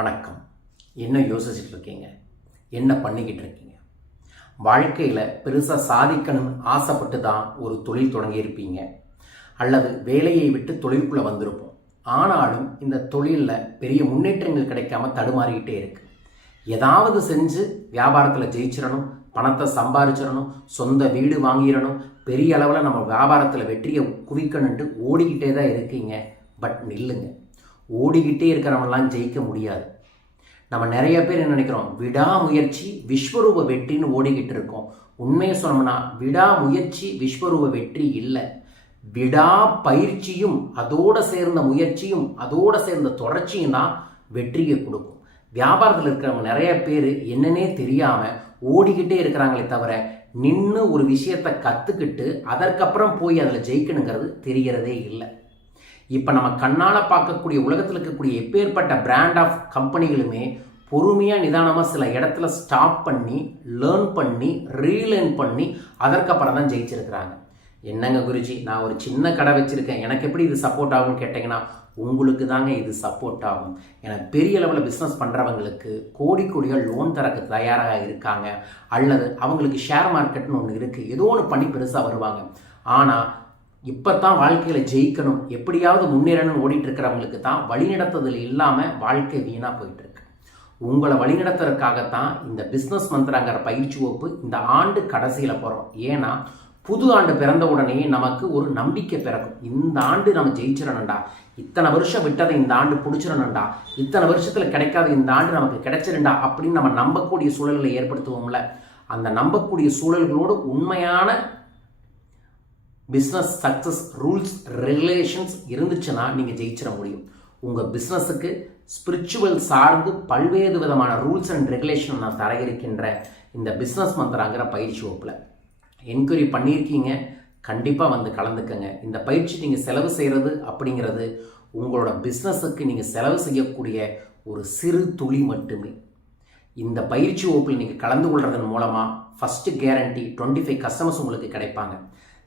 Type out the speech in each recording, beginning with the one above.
வணக்கம். என்ன யோசிச்சுட்டு இருக்கீங்க? என்ன பண்ணிக்கிட்டு இருக்கீங்க? வாழ்க்கையில் பெருசாக சாதிக்கணும்னு ஆசைப்பட்டு தான் ஒரு தொழில் தொடங்கியிருப்பீங்க, அல்லது வேலையை விட்டு தொழிலுக்குள்ளே வந்திருப்போம். ஆனாலும் இந்த தொழிலில் பெரிய முன்னேற்றங்கள் கிடைக்காம தடுமாறிக்கிட்டே இருக்கு. ஏதாவது செஞ்சு வியாபாரத்தில் ஜெயிச்சிடணும், பணத்தை சம்பாதிச்சிடணும், சொந்த வீடு வாங்கிடணும், பெரிய அளவில் நம்ம வியாபாரத்தில் வெற்றியை குவிக்கணுன்ட்டு ஓடிக்கிட்டே தான் இருக்கீங்க. பட் நில்லுங்க. ஓடிக்கிட்டே இருக்கிறவங்களாம் ஜெயிக்க முடியாது. நம்ம நிறைய பேர் என்ன நினைக்கிறோம், விடாமுயற்சி விஸ்வரூப வெற்றின்னு ஓடிக்கிட்டு இருக்கோம். உண்மையை சொன்னோம்னா விடாமுயற்சி விஸ்வரூப வெற்றி இல்லை. விடா பயிற்சியும் அதோட சேர்ந்த முயற்சியும் அதோட சேர்ந்த தொடர்ச்சியும் தான் வெற்றியை கொடுக்கும். வியாபாரத்தில் இருக்கிறவங்க நிறைய பேர் என்னன்னே தெரியாமல் ஓடிக்கிட்டே இருக்கிறாங்களே தவிர நின்று ஒரு விஷயத்தை கற்றுக்கிட்டு அதற்கப்புறம் போய் அதில் ஜெயிக்கணுங்கிறது தெரியறதே இல்லை. இப்போ நம்ம கண்ணால் பார்க்கக்கூடிய உலகத்தில் இருக்கக்கூடிய எப்பேற்பட்ட பிராண்ட் ஆஃப் கம்பெனிகளுமே பொறுமையாக நிதானமாக சில இடத்துல ஸ்டாப் பண்ணி லேர்ன் பண்ணி ரீலேர்ன் பண்ணி அதற்கப்புறம் தான் ஜெயிச்சிருக்கிறாங்க. என்னங்க குருஜி, நான் ஒரு சின்ன கடை வச்சுருக்கேன், எனக்கு எப்படி இது சப்போர்ட் ஆகும்னு கேட்டிங்கன்னா உங்களுக்கு தாங்க இது சப்போர்ட் ஆகும். ஏன்னா பெரிய லெவலில் பிஸ்னஸ் பண்ணுறவங்களுக்கு கோடி கோடியாக லோன் தரக்கு தயாராக இருக்காங்க, அல்லது அவங்களுக்கு ஷேர் மார்க்கெட்னு ஒன்று இருக்குது, ஏதோ ஒன்று பண்ணி பெருசாக வருவாங்க. ஆனால் இப்போ தான் வாழ்க்கையில் ஜெயிக்கணும், எப்படியாவது முன்னேறணும்னு ஓடிட்டு இருக்கிறவங்களுக்கு தான் வழிநடத்துதல் இல்லாமல் வாழ்க்கை வீணாக போயிட்டுருக்கு. உங்களை வழிநடத்துறதுக்காகத்தான் இந்த பிஸ்னஸ் மந்த்ராங்கிற பயிற்சி வகுப்பு இந்த ஆண்டு கடைசியில் போகிறோம். ஏன்னா புது ஆண்டு பிறந்த உடனே நமக்கு ஒரு நம்பிக்கை பிறக்கும். இந்த ஆண்டு நம்ம ஜெயிச்சிடணும்டா, இத்தனை வருஷம் விட்டதை இந்த ஆண்டு பிடிச்சிடணும்டா, இத்தனை வருஷத்தில் கிடைக்காத இந்த ஆண்டு நமக்கு கிடைச்சிருண்டா அப்படின்னு நம்ம நம்பக்கூடிய சூழல்களை ஏற்படுத்துவோம்ல. அந்த நம்பக்கூடிய சூழல்களோடு உண்மையான பிஸ்னஸ் சக்ஸஸ் ரூல்ஸ் ரெகுலேஷன்ஸ் இருந்துச்சுன்னா நீங்கள் ஜெயிச்சிட முடியும். உங்கள் பிஸ்னஸுக்கு ஸ்பிரிச்சுவல் சார்ந்து பல்வேறு விதமான ரூல்ஸ் அண்ட் ரெகுலேஷன் நான் தர இருக்கின்ற இந்த பிஸ்னஸ் மந்த்ராங்கிற பயிற்சி வகுப்பில் என்கொயரி பண்ணியிருக்கீங்க, கண்டிப்பாக வந்து கலந்துக்கங்க. இந்த பயிற்சி நீங்கள் செலவு செய்கிறது அப்படிங்கிறது உங்களோட பிஸ்னஸுக்கு நீங்கள் செலவு செய்யக்கூடிய ஒரு சிறு துளி மட்டுமே. இந்த பயிற்சி வகுப்பில் நீங்கள் கலந்து கொள்வதன் மூலமாக ஃபஸ்ட்டு கேரண்டி 25 கஸ்டமர்ஸ் உங்களுக்கு கிடைப்பாங்க.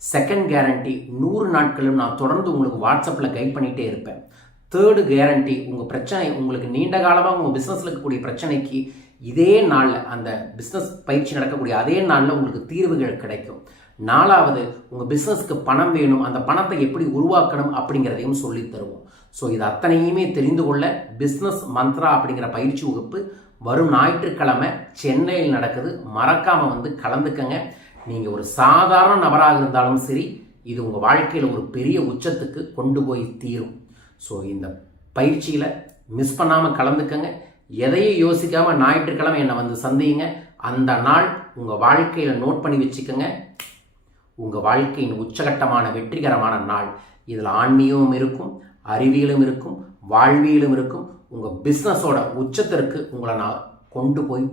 செகண்ட் கேரண்டி 100 நாட்களும் நான் தொடர்ந்து உங்களுக்கு வாட்ஸ்அப்பில் கைட் பண்ணிகிட்டே இருப்பேன். தேர்டு கேரண்டி உங்கள் பிரச்சனை, உங்களுக்கு நீண்ட காலமாக உங்கள் பிஸ்னஸில் இருக்கக்கூடிய பிரச்சனைக்கு இதே நாளில், அந்த பிஸ்னஸ் பயிற்சி நடக்கக்கூடிய அதே நாளில் உங்களுக்கு தீர்வுகள் கிடைக்கும். நாலாவது, உங்கள் பிஸ்னஸ்க்கு பணம் வேணும், அந்த பணத்தை எப்படி உருவாக்கணும் அப்படிங்கிறதையும் சொல்லி தருவோம். ஸோ இது அத்தனையுமே தெரிந்து கொள்ள பிஸ்னஸ் மந்த்ரா அப்படிங்கிற பயிற்சி வகுப்பு வரும் ஞாயிற்றுக்கிழமை சென்னையில் நடக்குது. மறக்காமல் வந்து கலந்துக்கங்க. நீங்கள் ஒரு சாதாரண நபராக இருந்தாலும் சரி, இது உங்கள் வாழ்க்கையில் ஒரு பெரிய உச்சத்துக்கு கொண்டு போய் தீரும். ஸோ இந்த பயிற்சியில் மிஸ் பண்ணாமல் கலந்துக்கங்க. எதையும் யோசிக்காமல் ஞாயிற்றுக்கிழமை என்னை வந்து சந்திங்க. அந்த நாள் உங்கள் வாழ்க்கையில் நோட் பண்ணி வச்சுக்கோங்க. உங்கள் வாழ்க்கையின் உச்சகட்டமான வெற்றிகரமான நாள். இதில் ஆன்மீகமும் இருக்கும், அறிவியலும் இருக்கும், வாழ்வியலும் இருக்கும். உங்கள் பிஸ்னஸோட உச்சத்திற்கு உங்களை நான் கொண்டு போய்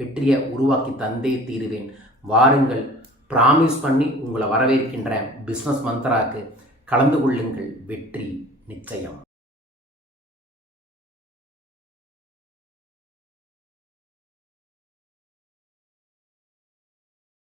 வெற்றியை உருவாக்கி தந்தே தீருவேன். வாருங்கள், ப்ராமிஸ் பண்ணி உங்களை வரவேற்கின்ற பிஸ்னஸ் மந்த்ராக்கு கலந்து கொள்ளுங்கள். வெற்றி நிச்சயம்.